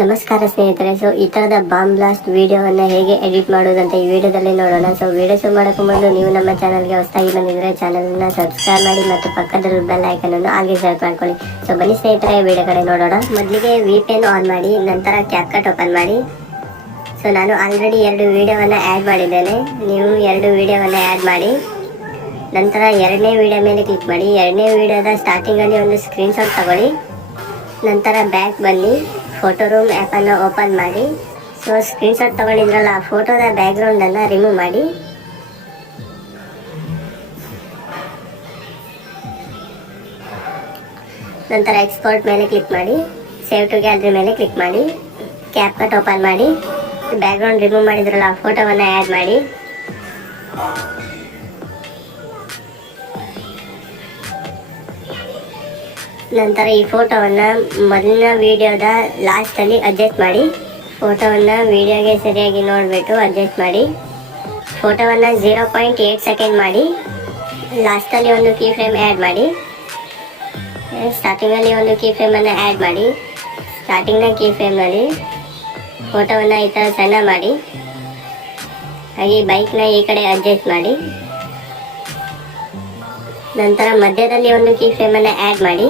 ನಮಸ್ಕಾರ ಸ್ನೇಹಿತರೆ. ಸೊ ಈ ಥರದ ಬಾಂಬ್ ಬ್ಲಾಸ್ಟ್ ವಿಡಿಯೋವನ್ನು ಹೇಗೆ ಎಡಿಟ್ ಮಾಡೋದಂತ ಈ ವಿಡಿಯೋದಲ್ಲಿ ನೋಡೋಣ. ಸೊ ವಿಡಿಯೋ ಶುರು ಮಾಡೋಕ್ಕೂ ಮೊದಲು ನೀವು ನಮ್ಮ ಚಾನಲ್ಗೆ ಹೊಸದಾಗಿ ಬಂದಿದ್ದರೆ ಚಾನಲನ್ನು ಸಬ್ಸ್ಕ್ರೈಬ್ ಮಾಡಿ ಮತ್ತು ಪಕ್ಕದಲ್ಲಿ ಬೆಲ್ ಐಕನನ್ನು ಹಾಗೆ ಸೆಲೆಕ್ಟ್ ಮಾಡ್ಕೊಳ್ಳಿ. ಸೊ ಬನ್ನಿ ಸ್ನೇಹಿತರೆ, ವಿಡಿಯೋ ಕಡೆ ನೋಡೋಣ. ಮೊದಲಿಗೆ VPN ಆನ್ ಮಾಡಿ, ನಂತರ ಕ್ಯಾಪ್ಕಟ್ ಓಪನ್ ಮಾಡಿ. ಸೊ ನಾನು ಆಲ್ರೆಡಿ 2 ವಿಡಿಯೋವನ್ನು ಆ್ಯಡ್ ಮಾಡಿದ್ದೇನೆ. ನೀವು 2 ವಿಡಿಯೋವನ್ನು ಆ್ಯಡ್ ಮಾಡಿ. ನಂತರ 2ನೇ ವಿಡಿಯೋ ಮೇಲೆ ಕ್ಲಿಕ್ ಮಾಡಿ. 2ನೇ ವಿಡಿಯೋದ ಸ್ಟಾರ್ಟಿಂಗಲ್ಲಿ ಒಂದು ಸ್ಕ್ರೀನ್ಶಾಟ್ ತಗೊಳ್ಳಿ. ನಂತರ ಬ್ಯಾಕ್ ಬನ್ನಿ, ಫೋಟೋ ರೂಮ್ ಆ್ಯಪನ್ನು ಓಪನ್ ಮಾಡಿ. ಸೊ ಸ್ಕ್ರೀನ್ಶಾಟ್ ತಗೊಂಡಿದ್ರಲ್ಲ, ಆ ಫೋಟೋದ ಬ್ಯಾಕ್ಗ್ರೌಂಡನ್ನು ರಿಮೂವ್ ಮಾಡಿ. ನಂತರ ಎಕ್ಸ್ಪೋರ್ಟ್ ಮೇಲೆ ಕ್ಲಿಕ್ ಮಾಡಿ, ಸೇವ್ ಟು ಗ್ಯಾಲರಿ ಮೇಲೆ ಕ್ಲಿಕ್ ಮಾಡಿ, ಕ್ಯಾಪ್ಕಟ್ ಓಪನ್ ಮಾಡಿ. ಬ್ಯಾಕ್ಗ್ರೌಂಡ್ ರಿಮೂವ್ ಮಾಡಿದ್ರಲ್ಲ, ಆ ಫೋಟೋವನ್ನು ಆ್ಯಡ್ ಮಾಡಿ. ನಂತರ ಈ ಫೋಟೋವನ್ನು ಮೊದಲಿನ ವಿಡಿಯೋದ ಲಾಸ್ಟಲ್ಲಿ ಅಡ್ಜಸ್ಟ್ ಮಾಡಿ. ಫೋಟೋವನ್ನು ವಿಡಿಯೋಗೆ ಸರಿಯಾಗಿ ನೋಡಿಬಿಟ್ಟು ಅಡ್ಜಸ್ಟ್ ಮಾಡಿ. ಫೋಟೋವನ್ನು 0.8 ಸೆಕೆಂಡ್ ಮಾಡಿ. ಲಾಸ್ಟಲ್ಲಿ ಒಂದು ಕೀ ಫ್ರೇಮ್ ಆ್ಯಡ್ ಮಾಡಿ. ಸ್ಟಾರ್ಟಿಂಗಲ್ಲಿ ಒಂದು ಕೀ ಫ್ರೇಮನ್ನು ಆ್ಯಡ್ ಮಾಡಿ. ಸ್ಟಾರ್ಟಿಂಗ್ನ ಕೀ ಫ್ರೇಮ್ನಲ್ಲಿ ಫೋಟೋವನ್ನು ಈ ಥರ ಸಣ್ಣ ಮಾಡಿ. ಹಾಗೆ ಬೈಕ್ನ ಈ ಕಡೆ ಅಡ್ಜಸ್ಟ್ ಮಾಡಿ. ನಂತರ ಮಧ್ಯದಲ್ಲಿ ಒಂದು ಕೀ ಫ್ರೇಮನ್ನು ಆ್ಯಡ್ ಮಾಡಿ.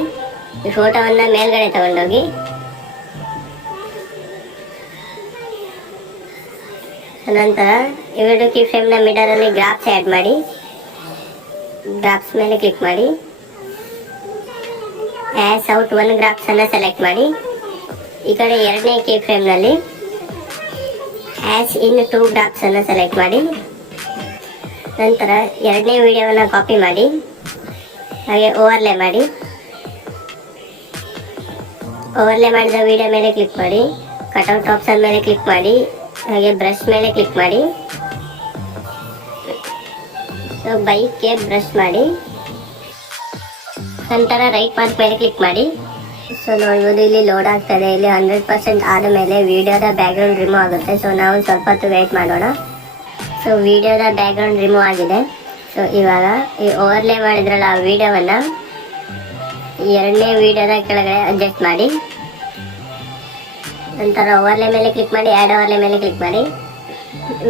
ಈ ಫೋಟೋವನ್ನು ಮೇಲ್ಗಡೆ ತಗೊಂಡೋಗಿ ನಂತರ 2 ಕೀ ಫ್ರೇಮ್ನ ಮಿಡರಲ್ಲಿ ಗ್ರಾಫ್ಸ್ ಆ್ಯಡ್ ಮಾಡಿ. ಗ್ರಾಫ್ಸ್ ಮೇಲೆ ಕ್ಲಿಕ್ ಮಾಡಿ. ಆ್ಯಸ್ ಔಟ್ 1 ಗ್ರಾಫ್ಸನ್ನು ಸೆಲೆಕ್ಟ್ ಮಾಡಿ. ಈ ಕಡೆ 2ನೇ ಕೀ ಫ್ರೇಮ್ನಲ್ಲಿ ಆ್ಯಸ್ ಇನ್ 2 ಗ್ರಾಫ್ಸನ್ನು ಸೆಲೆಕ್ಟ್ ಮಾಡಿ. ನಂತರ 2ನೇ ವಿಡಿಯೋವನ್ನು ಕಾಪಿ ಮಾಡಿ, ಹಾಗೆ ಓವರ್ಲೇ ಮಾಡಿ. ಓವರ್ಲೇ ಮಾಡಿದ ವಿಡಿಯೋ ಮೇಲೆ ಕ್ಲಿಕ್ ಮಾಡಿ, ಕಟ್ಔಟ್ ಆಪ್ಷನ್ ಮೇಲೆ ಕ್ಲಿಕ್ ಮಾಡಿ, ಹಾಗೆ ಬ್ರಷ್ ಮೇಲೆ ಕ್ಲಿಕ್ ಮಾಡಿ. ಸೊ ಬೈಕ್ಗೆ ಬ್ರಷ್ ಮಾಡಿ. ನಂತರ ರೈಟ್ ಮಾರ್ಕ್ ಮೇಲೆ ಕ್ಲಿಕ್ ಮಾಡಿ. ಸೊ ನೋಡ್ಬೋದು, ಇಲ್ಲಿ ಲೋಡ್ ಆಗ್ತದೆ. ಇಲ್ಲಿ 100% ಆದ ಮೇಲೆ ವಿಡಿಯೋದ ಬ್ಯಾಕ್ಗ್ರೌಂಡ್ ರಿಮೂವ್ ಆಗುತ್ತೆ. ಸೊ ನಾವು ಸ್ವಲ್ಪ ಹೊತ್ತು ವೇಟ್ ಮಾಡೋಣ. ಸೊ ವಿಡಿಯೋದ ಬ್ಯಾಕ್ಗ್ರೌಂಡ್ ರಿಮೂವ್ ಆಗಿದೆ. ಸೊ ಇವಾಗ ಈ ಓವರ್ಲೇ ಮಾಡಿದ್ರಲ್ಲ, ಆ ವಿಡಿಯೋವನ್ನು 2ನೇ ವಿಡಿಯೋದ ಕೆಳಗಡೆ ಅಡ್ಜಸ್ಟ್ ಮಾಡಿ. ನಂತರ ಓವರ್ಲೇ ಮೇಲೆ ಕ್ಲಿಕ್ ಮಾಡಿ, ಆ್ಯಡ್ ಓವರ್ಲೇ ಮೇಲೆ ಕ್ಲಿಕ್ ಮಾಡಿ,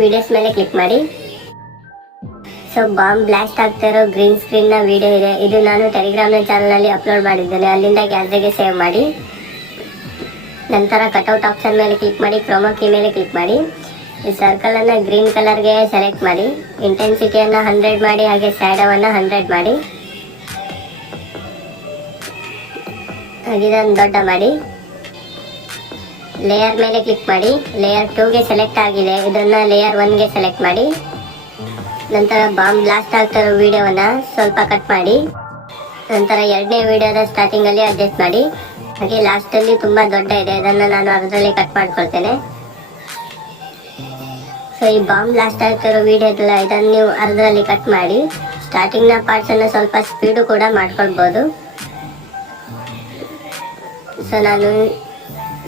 ವಿಡಿಯೋಸ್ ಮೇಲೆ ಕ್ಲಿಕ್ ಮಾಡಿ. ಸೊ ಬಾಂಬ್ ಬ್ಲಾಸ್ಟ್ ಆಗ್ತಿರೋ ಗ್ರೀನ್ ಸ್ಕ್ರೀನ್ನ ವಿಡಿಯೋ ಇದೆ. ಇದು ನಾನು ಟೆಲಿಗ್ರಾಮ್ನ ಚಾನಲಲ್ಲಿ ಅಪ್ಲೋಡ್ ಮಾಡಿದ್ದೇನೆ. ಅಲ್ಲಿಂದ ಗ್ಯಾಲರಿಗೆ ಸೇವ್ ಮಾಡಿ. ನಂತರ ಕಟ್ಔಟ್ ಆಪ್ಷನ್ ಮೇಲೆ ಕ್ಲಿಕ್ ಮಾಡಿ, ಕ್ರೋಮಾ ಕೀ ಮೇಲೆ ಕ್ಲಿಕ್ ಮಾಡಿ. ಈ ಸರ್ಕಲನ್ನು ಗ್ರೀನ್ ಕಲರ್ಗೆ ಸೆಲೆಕ್ಟ್ ಮಾಡಿ. ಇಂಟೆನ್ಸಿಟಿಯನ್ನು 100 ಮಾಡಿ, ಹಾಗೆ ಸ್ಯಾಡೋವನ್ನು 100 ಮಾಡಿ. ಹಾಗೆ ಇದನ್ನು ದೊಡ್ಡ ಮಾಡಿ. ಲೇಯರ್ ಮೇಲೆ ಕ್ಲಿಕ್ ಮಾಡಿ. ಲೇಯರ್ 2ಗೆ ಸೆಲೆಕ್ಟ್ ಆಗಿದೆ, ಇದನ್ನು ಲೇಯರ್ 1ಗೆ ಸೆಲೆಕ್ಟ್ ಮಾಡಿ. ನಂತರ ಬಾಂಬ್ ಬ್ಲಾಸ್ಟ್ ಆಗ್ತಿರೋ ವಿಡಿಯೋವನ್ನು ಸ್ವಲ್ಪ ಕಟ್ ಮಾಡಿ. ನಂತರ 2ನೇ ವಿಡಿಯೋದ ಸ್ಟಾರ್ಟಿಂಗಲ್ಲಿ ಅಡ್ಜಸ್ಟ್ ಮಾಡಿ. ಹಾಗೆ ಲಾಸ್ಟಲ್ಲಿ ತುಂಬ ದೊಡ್ಡ ಇದೆ, ಇದನ್ನು ನಾನು ಅದರಲ್ಲಿ ಕಟ್ ಮಾಡ್ಕೊಳ್ತೇನೆ. ಸೊ ಈ ಬಾಂಬ್ ಬ್ಲಾಸ್ಟ್ ಆಗ್ತಿರೋ ವಿಡಿಯೋ ಇದೆಲ್ಲ, ಇದನ್ನು ನೀವು ಅರ್ಧದಲ್ಲಿ ಕಟ್ ಮಾಡಿ. ಸ್ಟಾರ್ಟಿಂಗ್ನ ಪಾರ್ಟ್ಸನ್ನು ಸ್ವಲ್ಪ ಸ್ಪೀಡು ಕೂಡ ಮಾಡ್ಕೊಳ್ಬೋದು. ಸೊ ನಾನು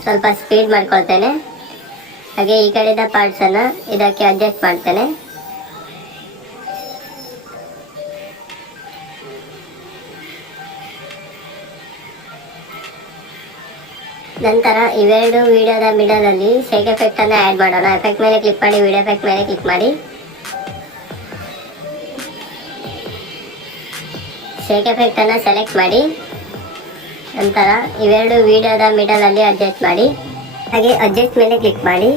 ಸ್ವಲ್ಪ ಸ್ಪೀಡ್ ಮಾಡ್ಕೊಳ್ತೇನೆ. ಹಾಗೆ ಈ ಕಡೆದ ಪಾರ್ಟ್ಸನ್ನು ಇದಕ್ಕೆ ಅಡ್ಜಸ್ಟ್ ಮಾಡ್ತೇನೆ. ನಂತರ ಇವೆರಡು ವಿಡಿಯೋದ ಮಿಡಲಲ್ಲಿ ಶೇಕ್ ಎಫೆಕ್ಟನ್ನು ಆ್ಯಡ್ ಮಾಡೋಣ. ಎಫೆಕ್ಟ್ ಮೇಲೆ ಕ್ಲಿಕ್ ಮಾಡಿ, ವಿಡಿಯೋ ಎಫೆಕ್ಟ್ ಮೇಲೆ ಕ್ಲಿಕ್ ಮಾಡಿ. ಶೇಕ್ ಎಫೆಕ್ಟನ್ನು ಸೆಲೆಕ್ಟ್ ಮಾಡಿ. ನಂತರ ಇವೆರಡು ವಿಡಿಯೋದ ಮಿಡಲಲ್ಲಿ ಅಡ್ಜಸ್ಟ್ ಮಾಡಿ. ಹಾಗೆ ಅಡ್ಜಸ್ಟ್ ಮೇಲೆ ಕ್ಲಿಕ್ ಮಾಡಿ.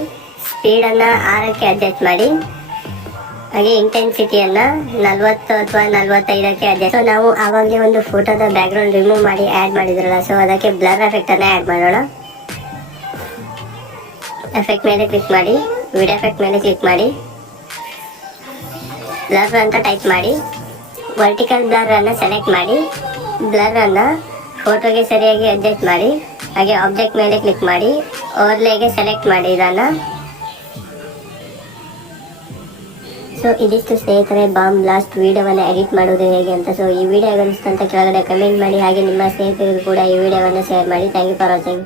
ಸ್ಪೀಡನ್ನು 6ಕ್ಕೆ ಅಡ್ಜಸ್ಟ್ ಮಾಡಿ. ಹಾಗೆ ಇಂಟೆನ್ಸಿಟಿಯನ್ನು 40 ಅಥವಾ 45ಕ್ಕೆ ಅಡ್ಜಸ್ಟ್. ಸೊ ನಾವು ಆವಾಗಲೇ ಒಂದು ಫೋಟೋದ ಬ್ಯಾಕ್ಗ್ರೌಂಡ್ ರಿಮೂವ್ ಮಾಡಿ ಆ್ಯಡ್ ಮಾಡಿದ್ರಲ್ಲ, ಸೊ ಅದಕ್ಕೆ ಬ್ಲರ್ ಎಫೆಕ್ಟನ್ನು ಆ್ಯಡ್ ಮಾಡೋಣ. ಎಫೆಕ್ಟ್ ಮೇಲೆ ಕ್ಲಿಕ್ ಮಾಡಿ, ವಿಡಿಯೋ ಎಫೆಕ್ಟ್ ಮೇಲೆ ಕ್ಲಿಕ್ ಮಾಡಿ, ಬ್ಲರ್ ಅಂತ ಟೈಪ್ ಮಾಡಿ. ವರ್ಟಿಕಲ್ ಬ್ಲರನ್ನು ಸೆಲೆಕ್ಟ್ ಮಾಡಿ. ಬ್ಲರನ್ನು ಫೋಟೋಗೆ ಸರಿಯಾಗಿ ಅಡ್ಜಸ್ಟ್ ಮಾಡಿ. ಹಾಗೆ ಆಬ್ಜೆಕ್ಟ್ ಮೇಲೆ ಕ್ಲಿಕ್ ಮಾಡಿ, ಓವರ್ಲೇಗೆ ಸೆಲೆಕ್ಟ್ ಮಾಡಿ ಇದನ್ನು. ಸೊ ಇದಿಷ್ಟು ಸ್ನೇಹಿತರೆ, ಬಾಂಬ್ ಬ್ಲಾಸ್ಟ್ ವಿಡಿಯೋವನ್ನು ಎಡಿಟ್ ಮಾಡೋದು ಹೇಗೆ ಅಂತ. ಸೊ ಈ ವಿಡಿಯೋ ಅನಿಸ್ತು ಅಂತ ಕೆಳಗಡೆ ಕಮೆಂಟ್ ಮಾಡಿ. ಹಾಗೆ ನಿಮ್ಮ ಸ್ನೇಹಿತರಿಗೂ ಕೂಡ ಈ ವಿಡಿಯೋವನ್ನು ಶೇರ್ ಮಾಡಿ. Thank you for watching.